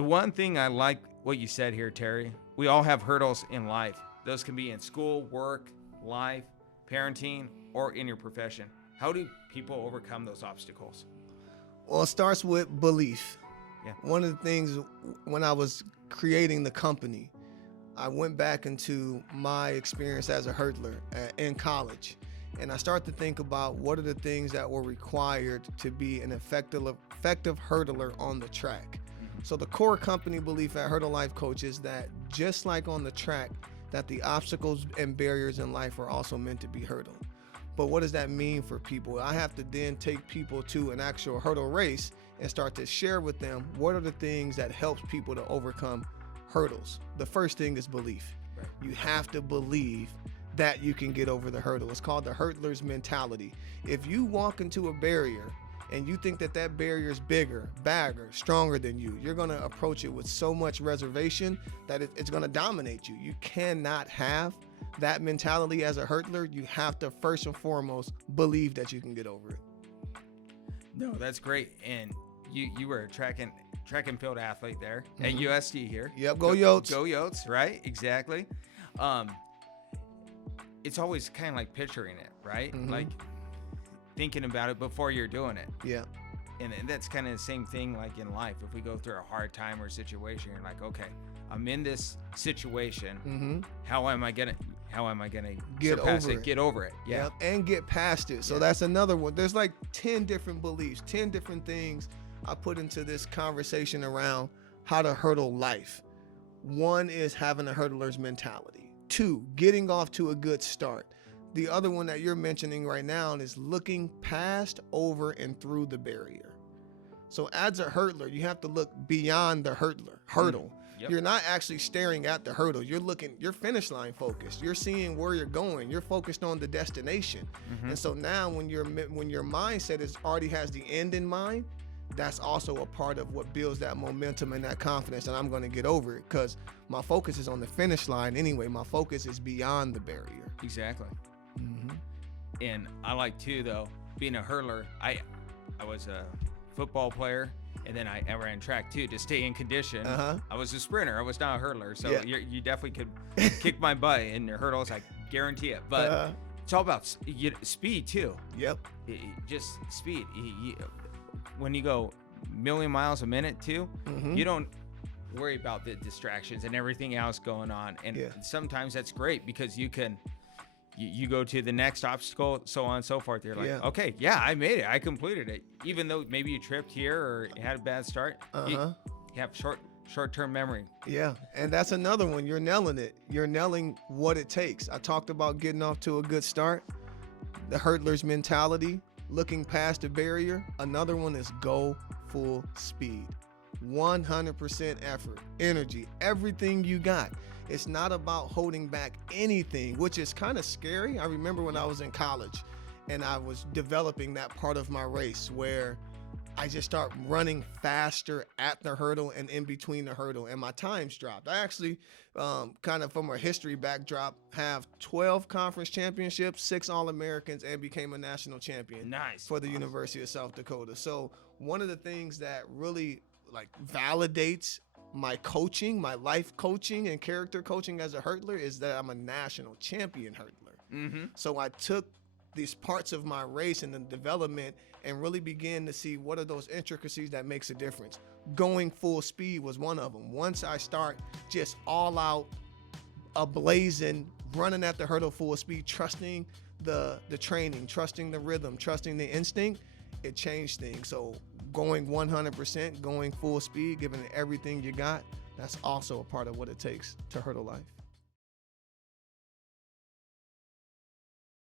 The one thing I like what you said here, Terry, we all have hurdles in life. Those can be in school, work, life, parenting, or in your profession. How do people overcome those obstacles? Well, it starts with belief. Yeah. One of the things when I was creating the company, I went back into my experience as a hurdler in college. And I started to think about what are the things that were required to be an effective hurdler on the track. So the core company belief at Hurdle Life Coach is that just like on the track, that the obstacles and barriers in life are also meant to be hurdled. But what does that mean for people? I have to then take people to an actual hurdle race and start to share with them what are the things that helps people to overcome hurdles. The first thing is belief. Right. You have to believe that you can get over the hurdle. It's called the hurdler's mentality. If you walk into a barrier and you think that that barrier is bigger, bagger, stronger than you, you're going to approach it with so much reservation that it's going to dominate you. You cannot have that mentality as a hurdler. You have to first and foremost believe that you can get over it. No, that's great. And you were a track and field athlete there at USD here. Yep, go Yotes. Go Yotes, right? Exactly. It's always kind of like picturing it, right? Like thinking about it before you're doing it. Yeah. And that's kind of the same thing like in life. If we go through a hard time or situation, you're like, okay, I'm in this situation. How am I gonna Get surpass over it? it. Get over it. Yeah. Yep, and get past it. So that's another one. There's like 10 different beliefs, 10 different things I put into this conversation around how to hurdle life. One is having a hurdler's mentality. 2, getting off to a good start. The other one that you're mentioning right now is looking past, over, and through the barrier. So as a hurdler, you have to look beyond the hurdle. Yep. You're not actually staring at the hurdle. You're finish line focused. You're seeing where you're going. You're focused on the destination. And so now when your mindset already has the end in mind, that's also a part of what builds that momentum and that confidence that I'm going to get over it, because my focus is on the finish line anyway. My focus is beyond the barrier. Exactly. And I like too, though, being a hurdler. I was a football player, and then I ran track too to stay in condition. I was a sprinter. I was not a hurdler, so you definitely could kick my butt in your hurdles. I guarantee it. But it's all about speed too. Yep. Just speed. When you go a million miles a minute too, you don't worry about the distractions and everything else going on. And sometimes that's great because you can. You go to the next obstacle, so on and so forth. You're like, okay, I made it. I completed it. Even though maybe you tripped here or had a bad start, you have short-term memory. Yeah, and that's another one. You're nailing it. You're nailing what it takes. I talked about getting off to a good start, the hurdler's mentality, looking past the barrier. Another one is go full speed. 100% effort, energy, everything you got. It's not about holding back anything, which is kind of scary. I remember when I was in college and I was developing that part of my race where I just start running faster at the hurdle and in between the hurdle, and my times dropped. I actually, kind of from a history backdrop, have 12 conference championships, 6 All-Americans, and became a national champion for the University of South Dakota. So one of the things that really validates my coaching, my life coaching and character coaching as a hurdler is that I'm a national champion hurdler. So I took these parts of my race and the development and really began to see what are those intricacies that makes a difference. Going full speed was one of them. Once I start just all out ablazing, running at the hurdle full speed, trusting the training, trusting the rhythm, trusting the instinct, it changed things. So going 100%, going full speed, giving it everything you got, that's also a part of what it takes to hurdle life.